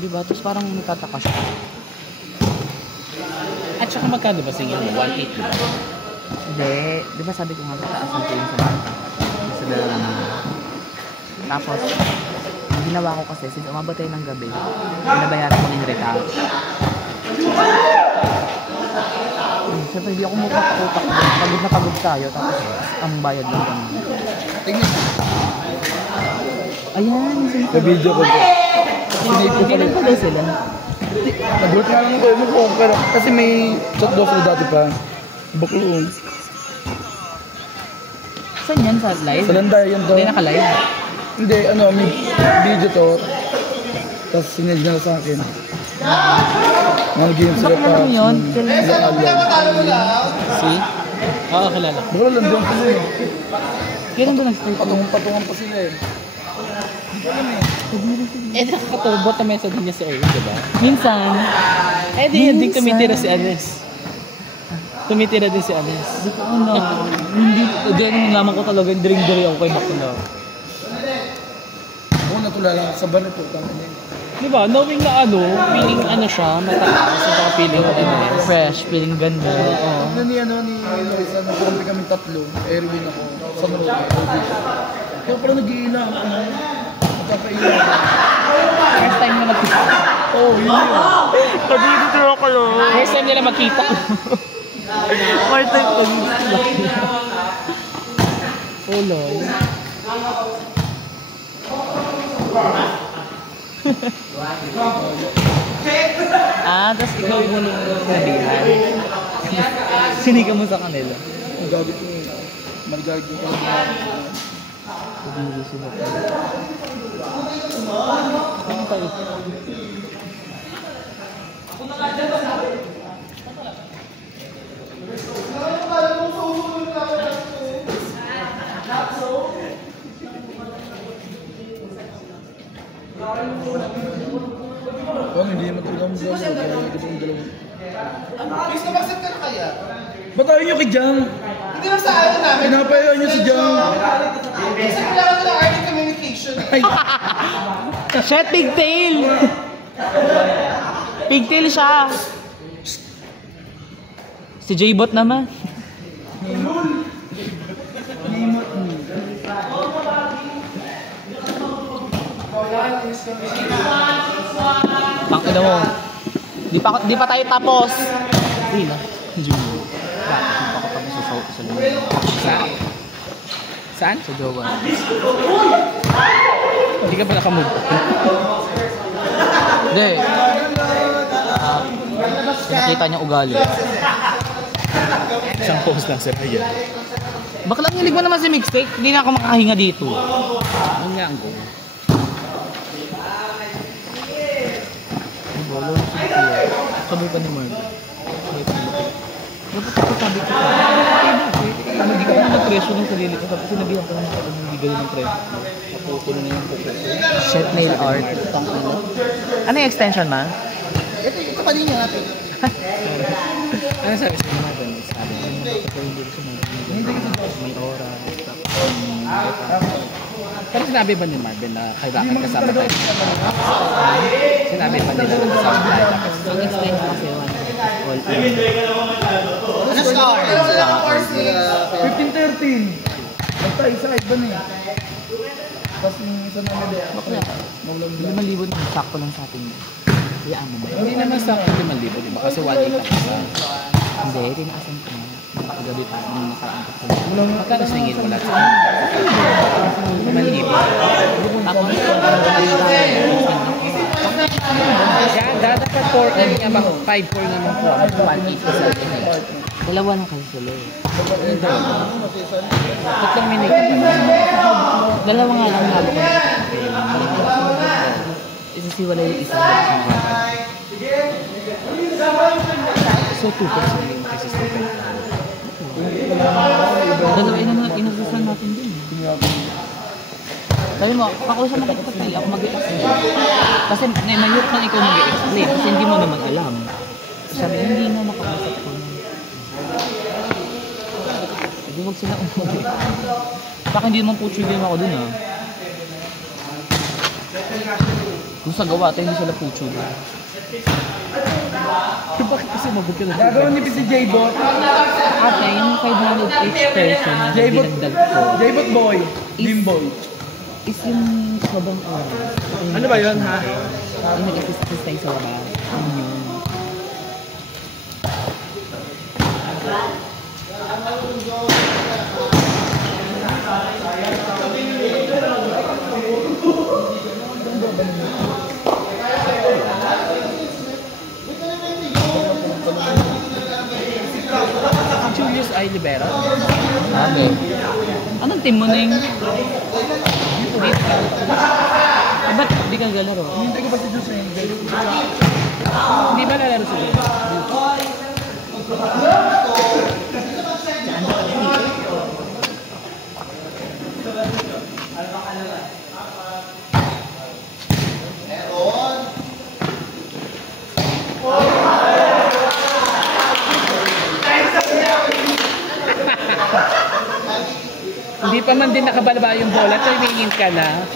Diba? Tapos parang nagtataka siya. At saka magkano ba singil mo? 1.8 diba? Hindi. Diba sabi ko nga mataasan ko yung sa bata. Sa dalawa na. Tapos, ang ginawa ko kasi, since umabot tayo ng gabi, pinabayaran ko ng retouch. Siyempre, hindi ako mukha-utak. Pagod na pagod tayo. Tapos, ang bayad lang kami. Tingnan. Ayan. Sa video ko. Kailan pa daw sila? Nagulat nga lang ako mo pero kasi may chat daw sila dati pa. Baklo. Saan yan? Sa live? Sa Landay yan daw. Hindi naka-live? Hindi, ano, may video to. Tapos sinend na sa akin. Mga game sila Bakit naman yun? Si? Oo, kilala. Baklo lang doon kasi. Kailan ba nag-start? Patungan pa sila eh. Nakakatubot na mesa din niya si Erwin, diba? Minsan. Hindi tumitira si Anes. Tumitira din si Anes. Hindi. Diyan naman ko talaga yung drink-drink ako kay Bakla. Oo, natulala sa bar po. Diba? Knowing na feeling siya, mataas. At saka feeling Anes. Fresh, feeling ganda. Ano ni Loisa, nagkumpi kami tatlo. Erwin ako. Sa Norway. Kaya pala nag-iila ako. Nagpapailan. First time na nagkita. Oo, yun yun. Pag-ibig ako lang. First time nila magkita. First time pag-ibig. Oh, lol. Tapos ikaw mo nung sinabihan. Siniga mo sa kanila. Magalit ko. Magalit ko. Pag-ibig sila. Ano tayo? Hindi naman talaga ang dalawa. Kaya ito ang dalawa. Please, nabaksit ka na kaya? Ba't ayaw nyo kay Jang? Hindi lang sa ano namin. Pinapayaw nyo si Jang. Kasi kailangan ko ng early communication. Shit, pigtail! Pigtail siya. Si J-Bot naman. Tangina mo. Di pa tayo tapos. Hindi na. Junior. Bakit hindi pa ako tapos sa Saan? Saan? Sa jowa. Hindi ka ba nakamove? Hindi. Nakita niya ugali. Isang post lang sa kanya. Baklang hilig mo naman si mixtape. Hindi na ako makahinga dito. Ano nga ang goal? Bolo na si Kuya. Sabi pa ni Mark. Dapat ako sabi ko. Hindi ka naman presyo ng sarili ko. Tapos sinabihan ko naman ako hindi gano'n ng presyo. Naputol na yung kuko. Shit nail art. Ano yung extension, ma? Ito yung kapatid niya natin. Ano sabi sa mga ganun? Sabi ko, hindi ko may aura. Pero sinabi ba ni Marvin na kailangan kasama tayo? Sinabi ba nila na kasama tayo? Ang extension kasi all in. Ano scar? Ano course ni... 15-13. Basta isa, iba na eh. Tapos yung isa namin. Bakla. 5,000 na sakto lang sa atin. Kaya ano ba? Hindi naman sa 5,000, di ba? Kasi 1.8 lang isa. Hindi, tinaasan ko na. Napakagabi pa nung nakaraan ko. Magkano singil mo lahat sa 5,000. Ako Kaya dapat 4 nga ba? 5-4 naman po. 1.8 sa atin eh. Dalawa lang kasi sila eh. Tatlong minute ka pa. Dalawa nga lang lalo ko. Isisiwala yung isa. So 2 person yung kasi stupid. Dalawa inasusan natin din. Sabi mo, pakusa mo kita pati, ako mag-i-explain. Kasi nayot na ikaw mag-i-explain kasi hindi mo naman alam. Sabi, hindi na makausap ko. Hindi wag sila umuwi. Baka hindi naman po trigger ako dun ah. Kung sa gawa tayo, hindi sila pucho ba? Bakit kasi mabukil na Gagawin ni si J-Bot. Ate, yung 500 each person na J-Bot. dinagdag ko J-Bot boy. Jim boy. is yung sobrang oras. Ano ba yun, ha? Yung nag-assist tayo sa labas. Yun yun. Julius I. Libera. Okay. Anong team mo na yung... Dito. Ba't di ka galaro? Hindi ko pa si Diyos eh. Hindi ba lalaro sila? Hindi pa man din nakabalaba yung bola, tumingin ka na.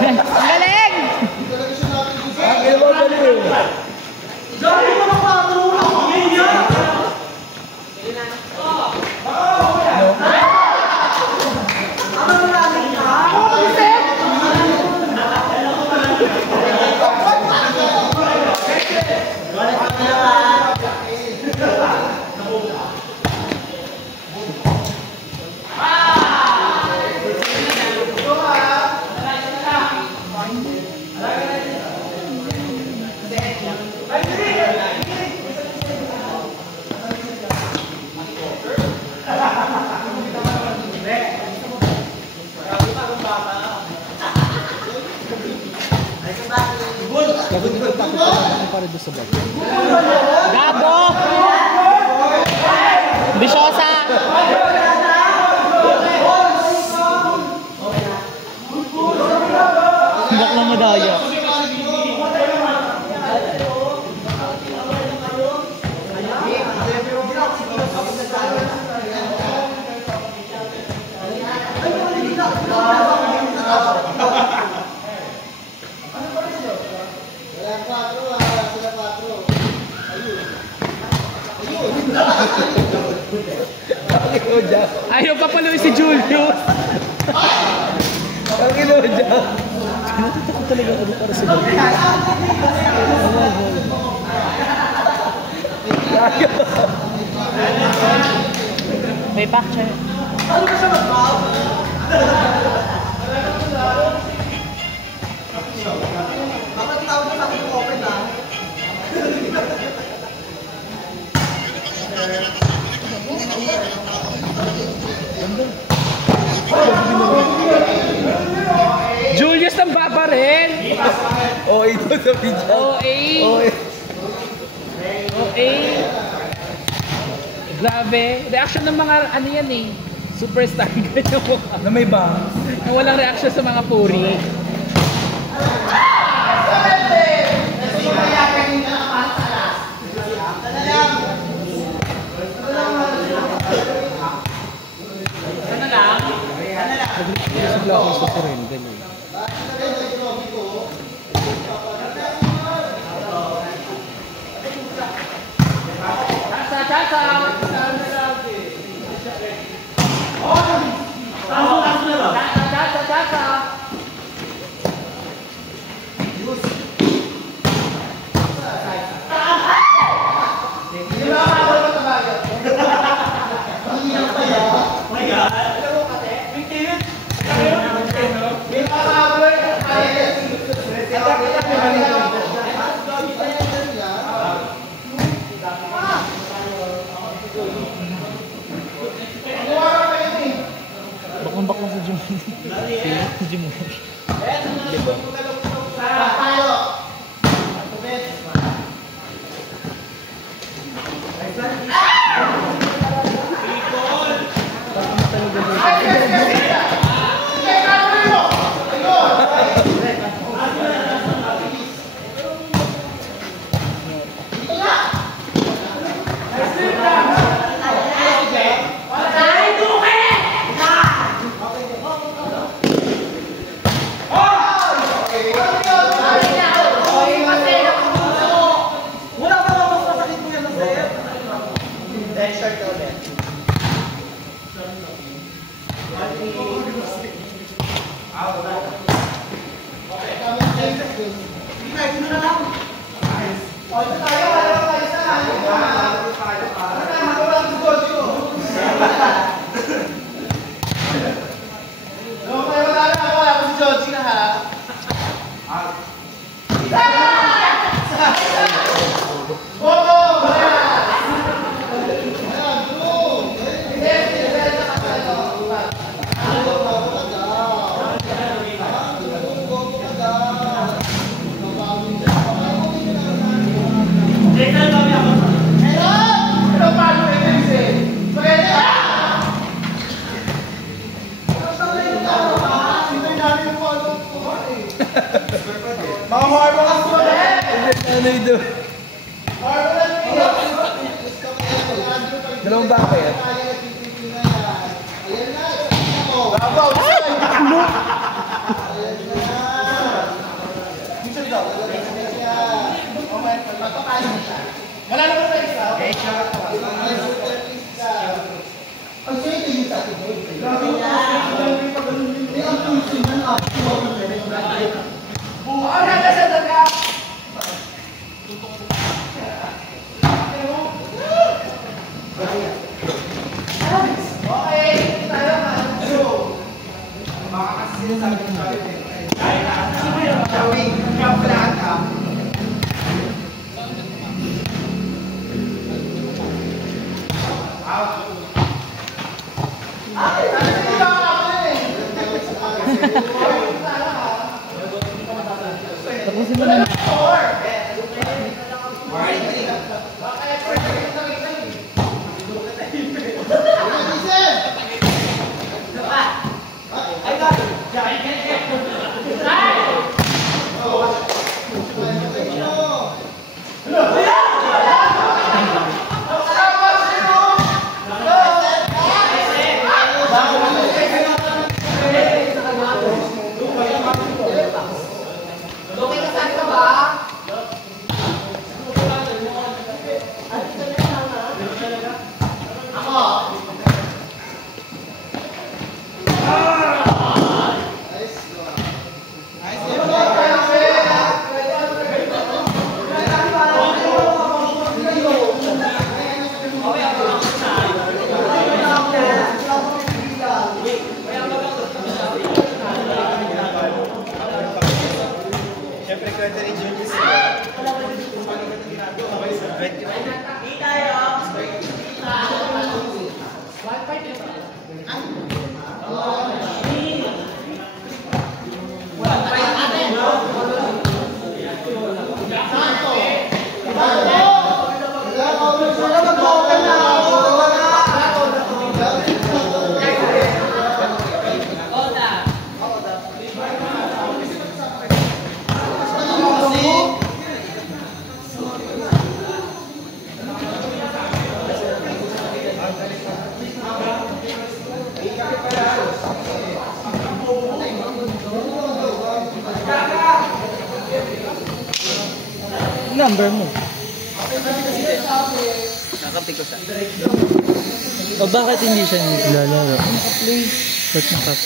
Galing! Gagawin ko pa para doon sa bag. Gabo! Bisyosa! Bak na madaya. Ayaw pa pala si Julius. Ang ilo dyan. Natatakot talaga ako para sa bag. May picture. Julius ang babaril. Oh, ito sa video. OA. OA. Grabe. Reaction ng mga ano yan eh. Superstar ganyan mo. Na may bang. Na walang reaction sa mga puri. Sigla ako sa kurin, ganyan. Dalawang bakit? Wala naman na isa. Tapusin mo na. Number mo. Nakapti ko siya. O bakit hindi siya naglalaro? Ba't nakap?